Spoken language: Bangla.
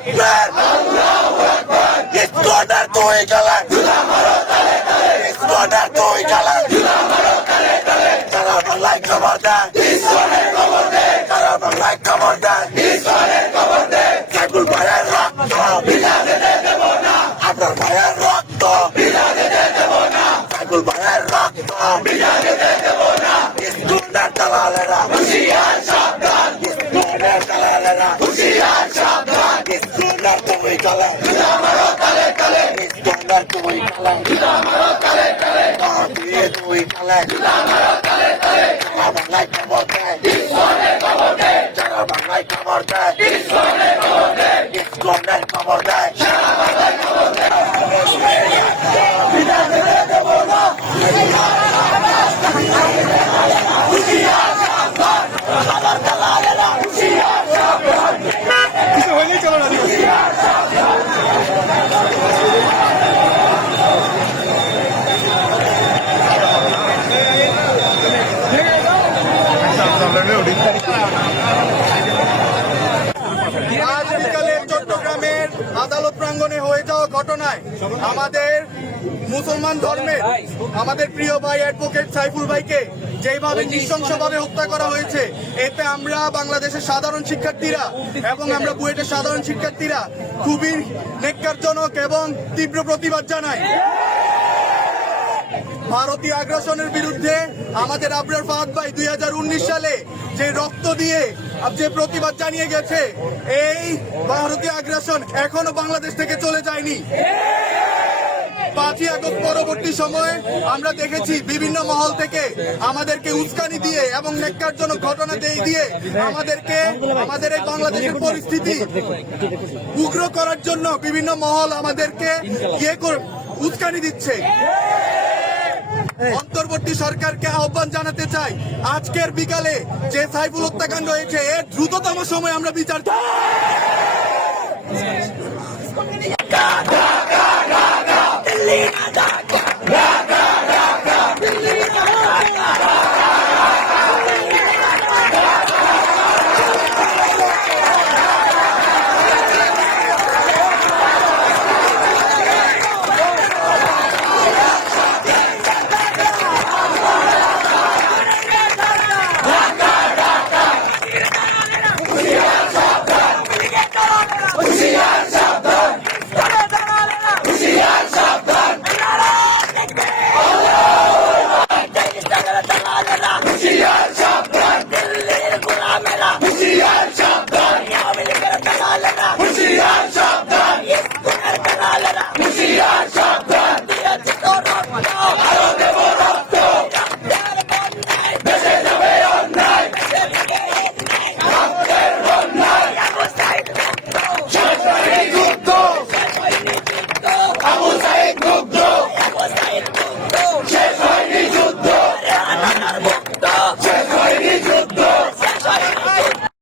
আকবার ইসকনের তুই গেলে ইসকনের তুই গেলে সারা বাংলায় খবর দেয় সারা বাংলায় খবর দেয় সাইফুল ভাইয়ের রক্ত আপনার ভাইয়ের রক্ত সাইফুল ভাইয়ের রক্ত ইসকনের দালালেরা ইসকনের দালালেরা ইসকনের তুই গেলে ইসকনের তুই গেলে তুই গেলে সারা বাংলায় খবর দেয় সারা বাংলায় খবর দেয় ইসকনের খবর দেয় আজ বিকালে চট্টগ্রামের আদালত প্রাঙ্গণে হয়ে যাওয়া ঘটনায় আমাদের মুসলমান ধর্মের আমাদের প্রিয় ভাই অ্যাডভোকেট সাইফুল ভাইকে যেভাবে নৃশংসভাবে হত্যা করা হয়েছে, এতে আমরা বাংলাদেশের সাধারণ শিক্ষার্থীরা এবং আমরা বুয়েটের সাধারণ শিক্ষার্থীরা খুবই ন্যাক্কারজনক এবং তীব্র প্রতিবাদ জানাই। ভারতীয় আগ্রাসনের বিরুদ্ধে আমাদের আবরার ফাহাদ ভাই 2019 সালে যে রক্ত দিয়ে যে প্রতিবাদ জানিয়ে গেছে, এই ভারতীয় আগ্রাসন এখনো বাংলাদেশ থেকে চলে যায়নি। 5ই আগস্ট পরবর্তী সময়ে আমরা দেখেছি বিভিন্ন মহল থেকে আমাদেরকে উস্কানি দিয়ে এবং ন্যাক্কারজনক ঘটনা দিয়ে আমাদের এই বাংলাদেশের পরিস্থিতি উগ্র করার জন্য বিভিন্ন মহল আমাদেরকে উস্কানি দিচ্ছে। অন্তর্বর্তী সরকারকে আহ্বান জানাতে চাই, আজকের বিকালে যে সাইফুল হত্যাকাণ্ড হয়েছে এর দ্রুততম সময় আমরা বিচার দিল্লি